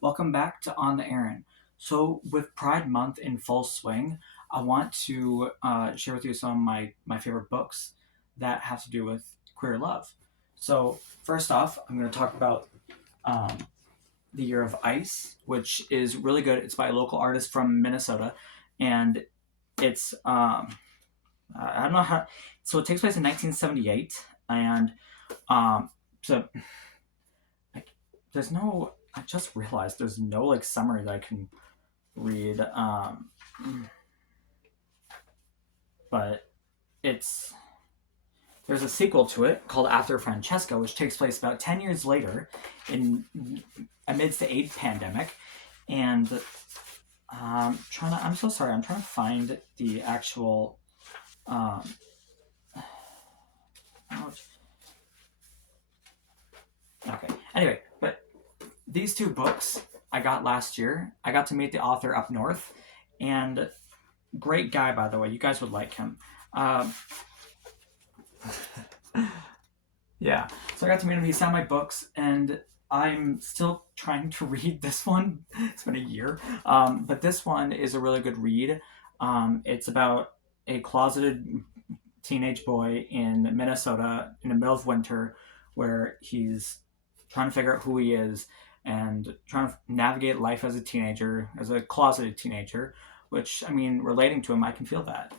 Welcome back to On the Aaron. So, with Pride Month in full swing, I want to share with you some of my favorite books that have to do with queer love. So, first off, I'm going to talk about um, The Year of Ice, which is really good. It's by a local artist from Minnesota, and it's, I don't know how, so it takes place in 1978, and um, so I, there's no, I just realized there's no like summary that I can read, but it's there's a sequel to it called After Francesca, which takes place about 10 years later in amidst the AIDS pandemic. And I'm so sorry, I'm trying to find the actual. Um, ouch. Okay. Anyway, but these two books I got last year. I got to meet the author up north, and great guy, by the way. You guys would like him. Um, Yeah. So I got to meet him. He signed my books, and I'm still trying to read this one. It's been a year. But this one is a really good read. It's about a closeted teenage boy in Minnesota in the middle of winter where he's trying to figure out who he is and trying to navigate life as a teenager, as a closeted teenager, which, I mean, relating to him, I can feel that.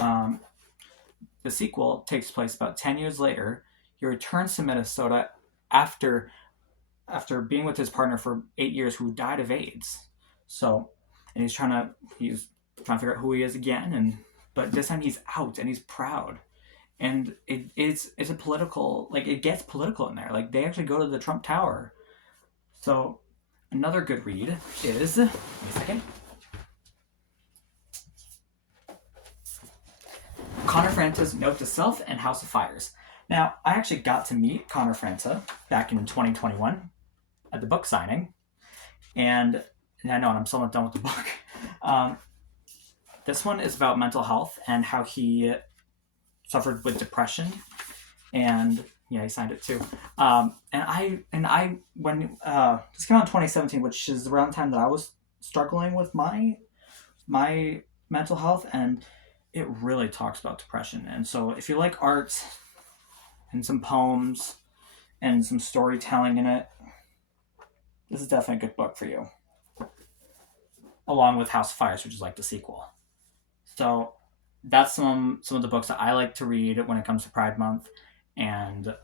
Um, the sequel takes place about 10 years later. He returns to Minnesota after being with his partner for 8 years who died of AIDS. So, and he's trying to figure out who he is again, and but this time he's out and he's proud. And it's a political, like, it gets political in there. Like, they actually go to the Trump Tower. So another good read is, wait a second, Connor Franta's Note to Self and House of Fires. Now, I actually got to meet Connor Franta back in 2021 at the book signing, and I know, and I'm still not done with the book. Um, this one is about mental health and how he suffered with depression, and yeah, he signed it too. And I when this came out in 2017, which is around the time that I was struggling with my mental health, and it really talks about depression. And so, if you like art and some poems and some storytelling in it, this is definitely a good book for you. Along with House of Fires, which is like the sequel. So that's some of the books that I like to read when it comes to Pride Month. And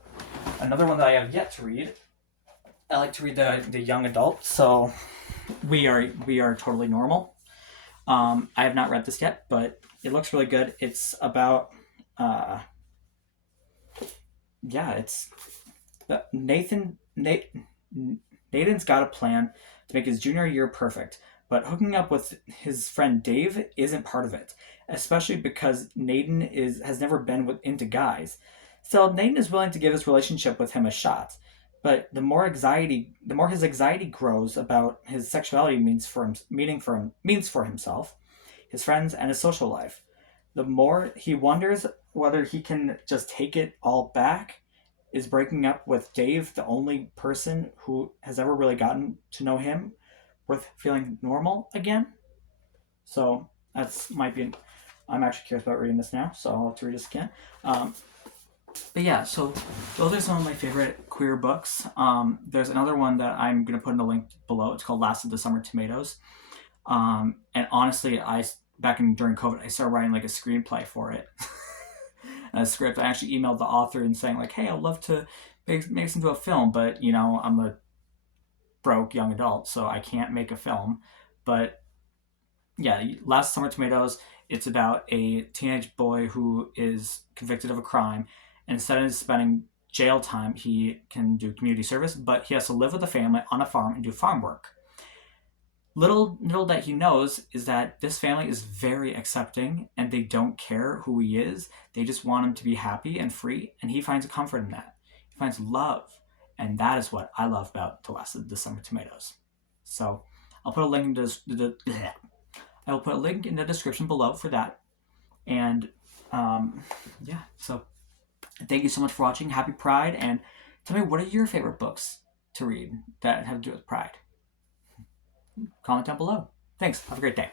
another one that I have yet to read, I like to read the young adult. So we are totally normal. I have not read this yet, but it looks really good. It's about uh, yeah, it's Nathan's got a plan to make his junior year perfect, but hooking up with his friend Dave isn't part of it, especially because Nathan has never been into guys. Still, Nathan is willing to give his relationship with him a shot, but the more his anxiety grows about his sexuality means for himself, his friends, and his social life, the more he wonders whether he can just take it all back. Is breaking up with Dave the only person who has ever really gotten to know him worth feeling normal again? So that's might be. I'm actually curious about reading this now, so I'll have to read this again. Um, but yeah, so those are some of my favorite queer books. There's another one that I'm gonna put in the link below. It's called Last of the Summer Tomatoes. And honestly, I back in during COVID, I started writing like a screenplay for it. A script. I actually emailed the author and saying like, "Hey, I'd love to make this into a film, but I'm a broke young adult, so I can't make a film." But yeah, Last Summer Tomatoes. It's about a teenage boy who is convicted of a crime, and instead of spending jail time, he can do community service, but he has to live with a family on a farm and do farm work. Little that he knows is that this family is very accepting and they don't care who he is. They just want him to be happy and free, and he finds a comfort in that. He finds love, and that is what I love about The Last of the Summer Tomatoes. So I'll put a link in I will put a link in the description below for that. And yeah, so thank you so much for watching. Happy Pride, and tell me, what are your favorite books to read that have to do with Pride? comment down below. Thanks. Have a great day.